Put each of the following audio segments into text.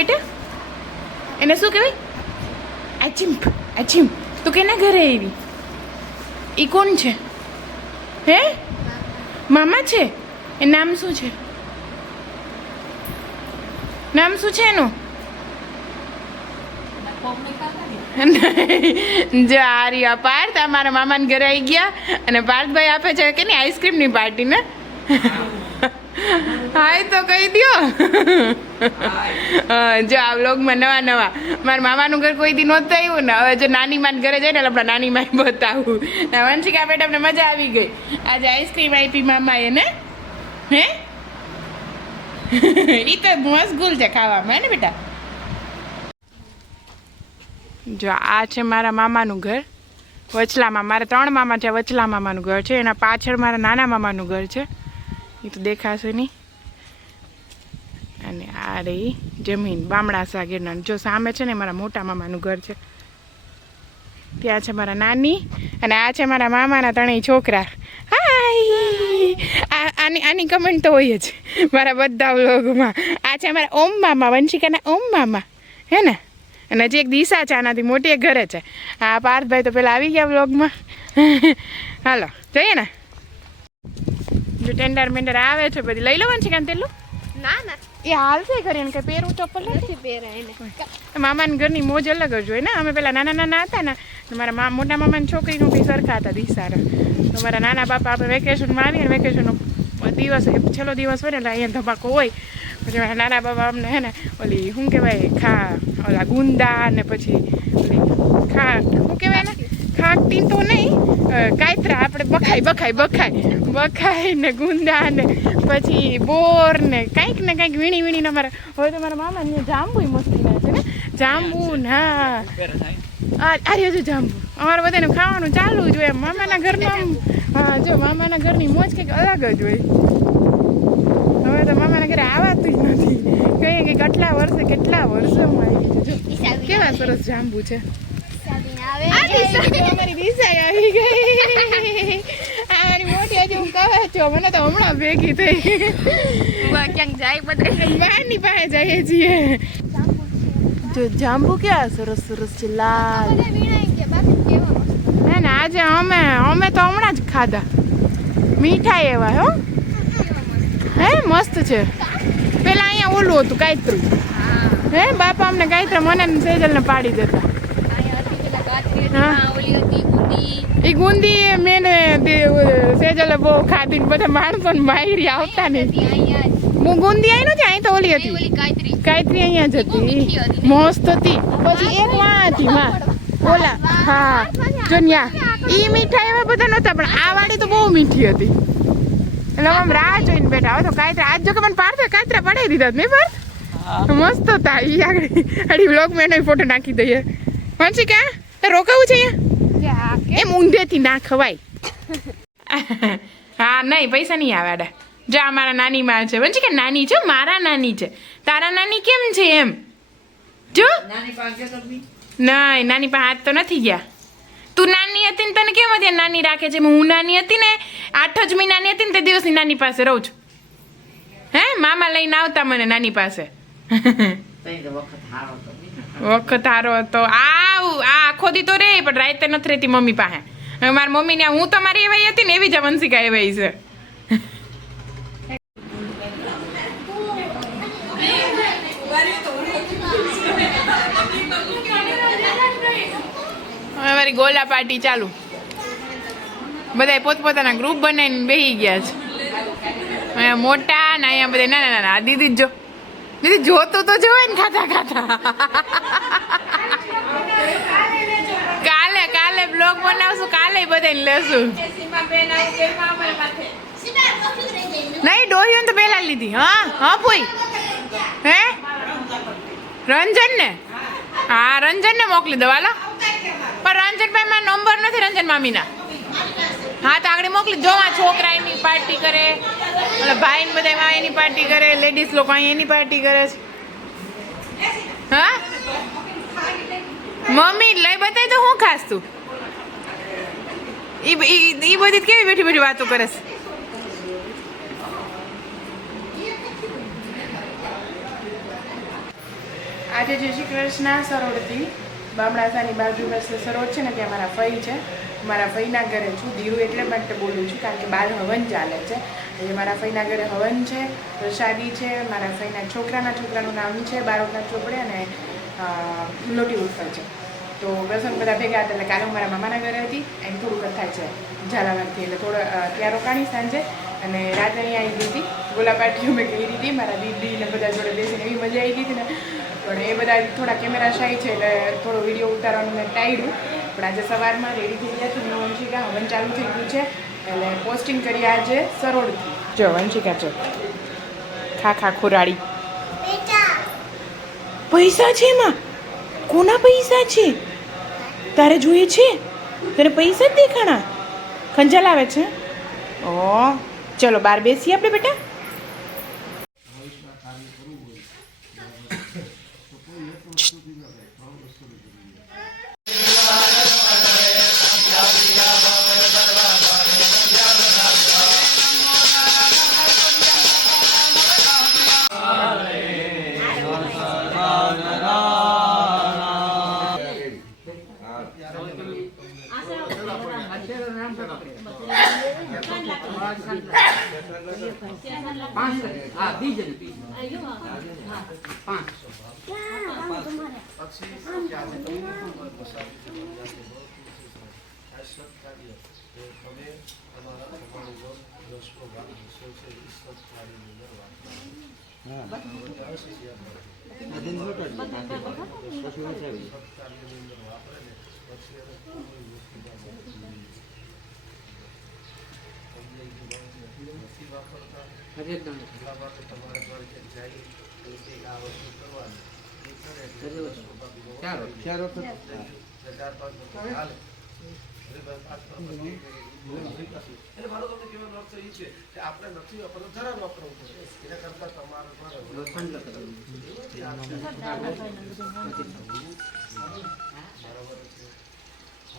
બેટા? એને શું કહેવાય? આચિમ્પ આચિમ્પ. તું કેના ઘરે આવી? એ કોણ છે? હે મામા છે? એ નામ શું છે? નામ શું છે એનું? જો આ રહ્યા પાર્થ અમારા મામાને ઘરે આવી ગયા અને પાર્થભાઈ આપે છે કે નહીં આઈસ્ક્રીમની પાર્ટી ને. હાય તો કહી દો. જો આ વ્લોગમાં નવા મારા મામાનું ઘર કોઈ દી નહોતું આવ્યું ને, હવે જો નાની માના ઘરે જઈને એટલે આપણા નાની માને બતાવું. વંશિકા બેટા અમને મજા આવી ગઈ. આજે આઈસ્ક્રીમ આપી મામાએ ને. હે એ તો મશગુલ છે ખાવામાં ને બેટા. જો આ છે મારા મામાનું ઘર વચલામાં. મારે 3 મામા છે. વચલા મામાનું ઘર છે, એના પાછળ મારા નાના મામાનું ઘર છે, એ તો દેખાશે નહીં. અને આ રહી જમીન બામણાસા ગિરનાર. જો સામે છે ને મારા મોટા મામાનું ઘર છે, ત્યાં છે મારા નાની, અને આ છે મારા મામાના 3 છોકરા. હાય આની કમેન્ટ તો હોય જ મારા બધા વ્લોગમાં. આ છે મારા ઓમ મામા, વંશિકાના ઓમ મામા, હે ને. અને હજી એક દિશા છે આનાથી મોટી, એક ઘરે છે. હા પાર્થભાઈ તો પેલા આવી ગયા વ્લોગમાં. હાલો જઈએ ને. જો ટેન્ડર મેન્ડર આવે છે બધી લઈ લો વંશિકા તેલું. ના ના એ હાલ છે ઘરે એને કઈ પહેરવું ચપ્પલ નથી પહેરાય એને. મામાના ઘરની મોજ અલગ જ હોય ને. અમે પેલા નાના હતા ને, મારા મોટા મામાની છોકરીનું બી સરખા હતા દિશારા. તો મારા નાના બાપા આપણે વેકેશનમાં આવીએ ને, વેકેશનનો દિવસ છેલ્લો દિવસ હોય ને એટલે અહીંયા ધમાકો હોય. પછી મારા નાના બાપા અમને હે ને ઓલી શું કહેવાય ઓલા ગુંદા ને પછી ઓલી શું કહેવાય ને ખાકટી તો નહીં કાયતરા આપણે બખાઈ ને ગુંદા ને પછી બોર ને કંઈક વીણીને અમારે. હવે તો મારા મામા ને જાંબુ મસ્તી ના છે ને, જાંબુ ના આર્ય છે જાંબુ. અમારે બધાને ખાવાનું ચાલુ જ હોય. મામાના ઘરનું હા જો મામાના ઘરની મોજ કંઈક અલગ જ હોય. હવે તો મામાના ઘરે આવાતું જ નથી. કંઈક કેટલા વર્ષોમાં આવી છે. કેવા સરસ જાંબુ છે. અમારી દિશા આવી ગઈ. અમારી મોટી હજી હું કહે છો, મને તો હમણાં ભેગી થઈ. ક્યાંક જાય બધા બહારની પાસે જઈએ છીએ. જો જાંબુ કેવા સરસ છે લાલ. હે ને આજે અમે તો હમણાં જ ખાધા. મીઠા એવા હો. હે મસ્ત છે. પેલા અહીંયા ઓલું હતું કાયત્રું. હે બાપા અમને કાયત્રા મને સેજલને પાડી દેતા. એ ગુંદી મેં સેજલે બહુ ખાધી. બધા માણસો માયરી આવતા ને. હું ગુંદી આવી નથી, અહીં તો ઓલી હતી કાયત્રી અહીંયા જ હતી. મસ્ત હતી. પછી એક વાં હતી માં ઓલા હા જો ન્યા ઈ મીઠા એવા બધા નહોતા, પણ આ વાળી તો બહુ મીઠી હતી. એટલે આમ રાહ જોઈને બેઠા. હવે તો કાયત્રા આજ જો કે મને પાર્થ કાયત્રા પડાવી દીધા નહીં પાર્થ. મસ્ત હતા. ઈ આગળ બ્લોગ મેં એનો ફોટો નાખી દઈએ. વંશિકા રોકાવું છે અહીંયા? એમ ઊંધેથી ના ખવાય. હા નહીં પૈસા નહીં આવે આડા. જો આ મારા નાની માં છે. વંશિકા નાની છે, મારા નાની છે. તારા નાની કેમ છે એમ જો. નહીં નાની પાસે હાથ તો નથી ગયા. તું નાની હતી ને તને કેમ હતી નાની રાખે છે? હું નાની હતી ને 8 જ મહિનાની હતી ને તે દિવસની નાની પાસે રહું છું. હે મામા લઈને આવતા મને નાની પાસે. વખત હારો હતો. આ આખો દી તો રે પણ રાતે નથી રહેતી મમ્મી પાસે. હવે મારી મમ્મી ને હું તો મારી એવાઈ હતી ને એવી જ વંશિકા એવાઈ છે. અમારી ગોલા પાર્ટી ચાલુ. બધા પોતપોતાના ગ્રુપ બનાવીને બેસી ગયા છે. અહીંયા મોટા ને અહીંયા બધા નાના. આ દીદી જો દીદી જોતું તો જોવાય ને ખાતા. કાલે બ્લોગ બનાવશું, કાલે બધાને લેશું. નહીં ડોહીઓને તો પહેલા લીધી. હા ફૂઈ હે રંજન ને હા રંજન ને મોકલી દો હાલો. પણ રંજનભાઈ માં નંબર નથી રંજન મામીના. હા તો આગળ મોકલી દો. આ છોકરા એની પાર્ટી કરે, એટલે ભાઈ ને બધા એની પાર્ટી કરે, લેડીઝ લોકો અહીં એની પાર્ટી કરે છે. હા મમ્મી લઈ બતાવી તો હું ખાસ તું. ઈ બધી કેવી બેઠી વાતો કરે છે. આજે જય શ્રી કૃષ્ણ. સરોડથી બામણાસાની બાજુમાં સરોડ છે ને ત્યાં મારા ફઈ છે. મારા ફઈના ઘરે છું. ધીરું એટલે માટે બોલું છું કારણ કે બહાર હવન ચાલે છે. એટલે મારા ફઈના ઘરે હવન છે, પ્રસાદી છે. મારા ફઈના છોકરાનું નામ છે બારોટના ચોપડે અને લોટી ઉત્સવ છે. તો પ્રસંગ બધા ભેગા હતા. એટલે કાલે હું મારા મામાના ઘરે હતી એમ થોડુંક થાય છે ઝાલાવાડથી. એટલે ત્યાં રોકાણી સાંજે અને રાત્રે અહીંયા આવી ગઈ હતી. ગોલાપાટીઓ મેં કરી હતી મારા દીદી ને બધા જોડે બેસીને એવી મજા આવી ગઈ હતી ને. પણ એ બધા થોડા કેમેરા શાય છે એટલે થોડો વિડીયો ઉતારવાનું મેં ટાળ્યું. પણ આજે સવારમાં રેડી થઈ ગયા છું. વંશિકા હવન ચાલુ થઈ ગયું છે એટલે પોસ્ટિંગ કરી આજે સરોડથી. જો વંશિકા જો ખા ખોરાડી પૈસા છે એમાં. કોના પૈસા છે તારે જોઈએ છે? તને પૈસા જ દેખાણા? ખંજાલ આવે છે. ઓ ચલો બહાર બેસીએ આપણે બેટા.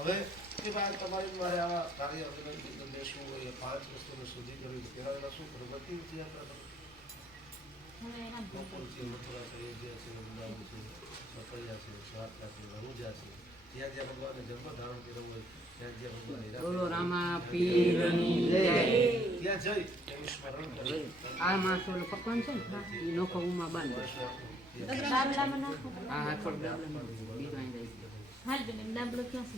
હવે એ વાત તમારી મારે આવા કાર્ય અભિનંદન દેશું હોય 5 વસ્તુને સુધી કરવી તેના શું પ્રગતિ છે મથુરા છે, અયોધ્યા છે, વૃંદાવન છે, સફૈયા છે, દ્વારકા છે, રણુજા છે, જ્યાં જ્યાં ભગવાનને જન્મ ધારણ કર્યો હોય ત્યાં જ્યાં ભગવાન બોલો રામા પીરની જય ત્યાં જઈ એનું સ્મરણ કરી આ માસો પકવાન છે ને એ નોખો ઉમાં બાંધો આ હાથ પર ડાબલા બીવાઈ જાય હાલ બેન ડાબલો ક્યાં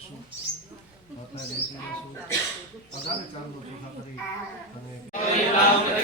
બેસું માતા બેસી બેસું અદાને ચાલુ સુખા કરી અને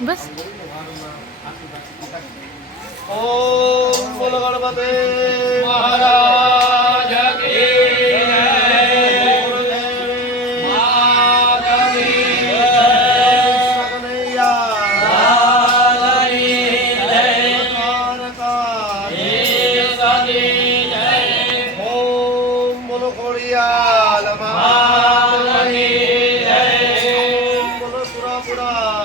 બસ ઓમ બોલો ગણપતિ મહારાજ કી જય ગુરુદેવ માતા કી જય સગનૈયા જય દ્વારકા કી જય ઓમ બોલો ખોડિયાલ માતા કી જય ઓમ બોલો સુરાપુરા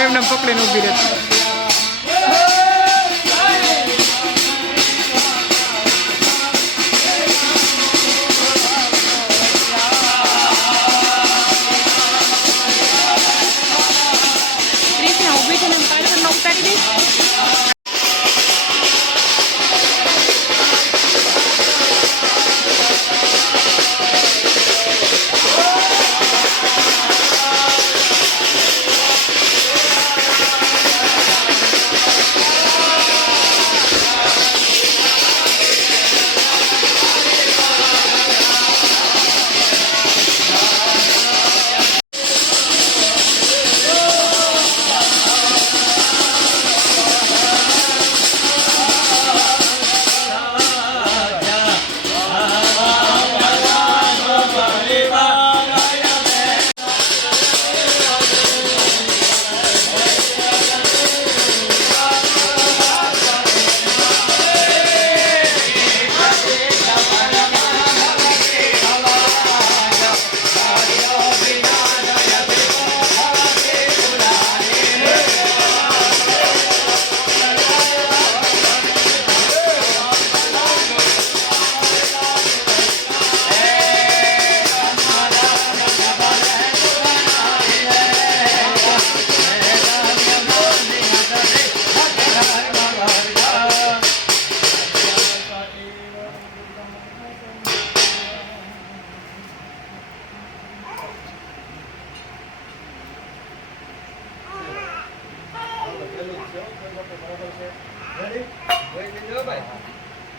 એમને પકડીને ઊભી રહેતી ક્રિષ્ના ઊભી છે ને પાછળ ઉતારી દઈશ.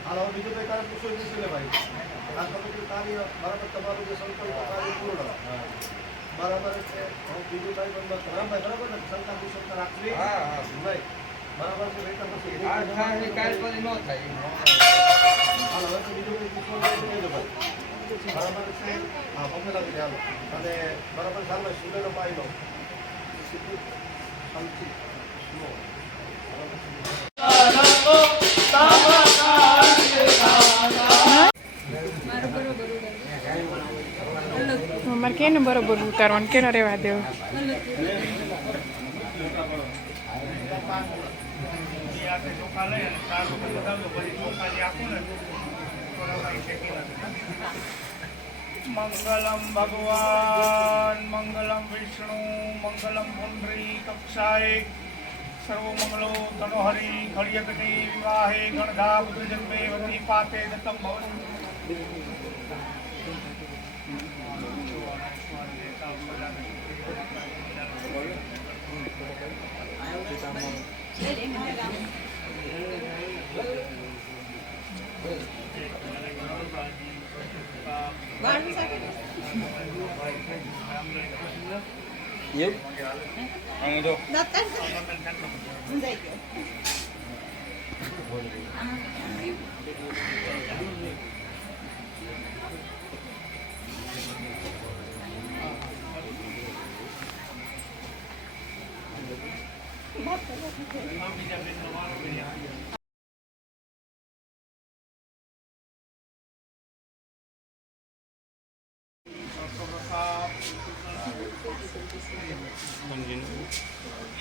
હાલો બીજું કઈ તારે પૂછવું નથી ભાઈ આ તમે કાર્ય બરાબર તમારું જે સંકલ્પ કાર્ય પૂર્ણ બરાબર છે હું બીજું કઈ પણ રામભાઈ બરાબર ને શંકા કુશંકા રાખવી નહીં બરાબર છે બેટા પછી કાલ પછી ન થાય હાલો હવે તો બીજું કઈ પૂછવું નહીં ભાઈ બરાબર છે હા પગે લાગી હાલો અને બરાબર સામે સૂર્યનો પાઈ લો શાંતિ અમારે કેને બરોબર ઉતારવાનું કેનો રહેવા દેવો. મંગલમ ભગવાન મંગલમ વિષ્ણુ મંગલમ પુંડરી કક્ષાએ સર્વમંગલો તનોહરી ઘડિયકટી વિવાહે ગણધા બુદ્ધ જન્મે વતી પાતે દત્તમ ભવન.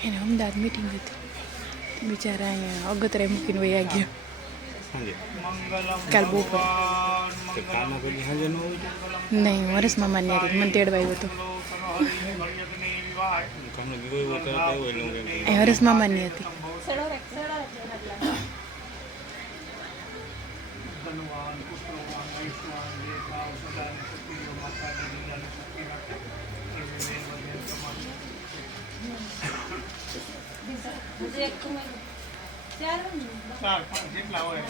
એને અમદાવાદ મીટિંગ હતી બિચારા અહીંયા અગતરે મૂકીને વયા ગયા કાલ બપોર. નહીં હરેશ મામાની હતી મને તેડવા આવ્યો હતો. એ હરેશ મામાની હતી. ચાર પાંચ જેટલા હોય.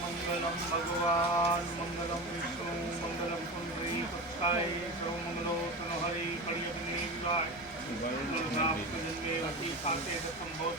મંગલમ ભગવાન મંગલમ વિષ્ણુ મંગલમ પુંડરી કક્ષાએ સર્વમંગલો તનોહરી ઘડિયકટી વિવાહે ગણધા બુદ્ધ જન્મે વતી પાતે દત્તમ ભવન.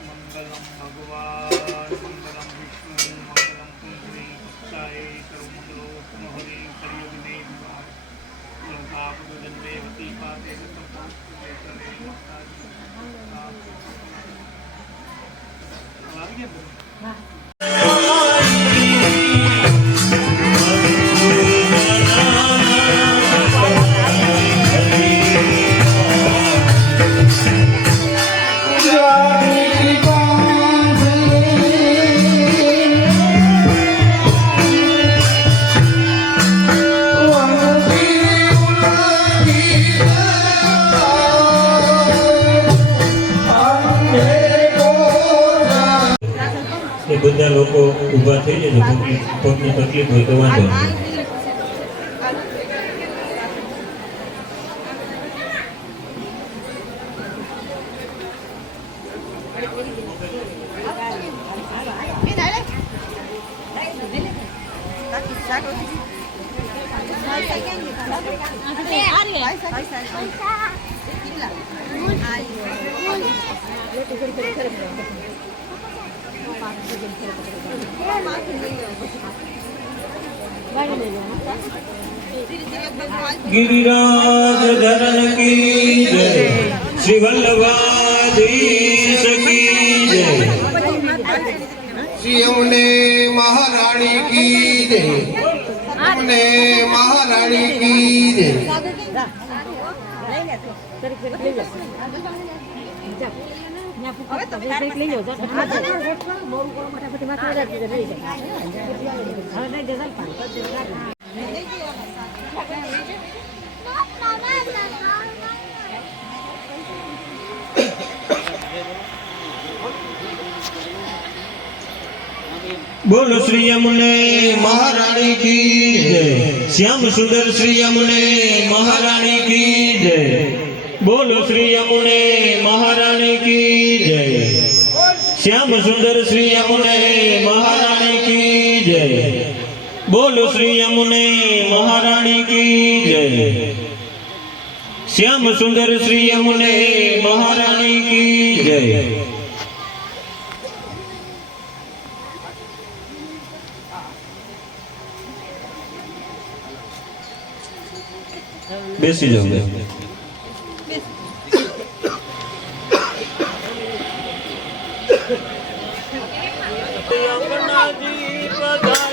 મંગલમ ભગવાન મંગલમ વિષ્ણુ મંગલમ પુંડરી કક્ષાએ સર્વમંગલો તનોહરી ઘડિયકટી વિવાહે ગણધા બુદ્ધ જન્મે વતી પાતે દત્તમ ભવન. આવી ગયા. બધા લોકો ઊભા થઈ જશે. પગની તકલીફ હોય તો વાંધો નહીં. गिरिराज धरन की जय, श्री वल्लभाधीश की जय, श्री यमुने महारानी की जय, यमुने महारानी की जय. બોલો શ્રી યમુને મહારાણી કી જય જય શ્યામ સુંદર શ્રી યમુને મહારાણી કી જય બોલો શ્રી યમુને મહારાણી કી જય શ્યામ સુંદર શ્રી યમુને મહારાણી કી જય બોલો શ્રી યમુને મહારાણી કી જય શ્યામ સુંદર શ્રી યમુને મહારાણી કી જય બેસી જાઓ અંગનાજી પધારો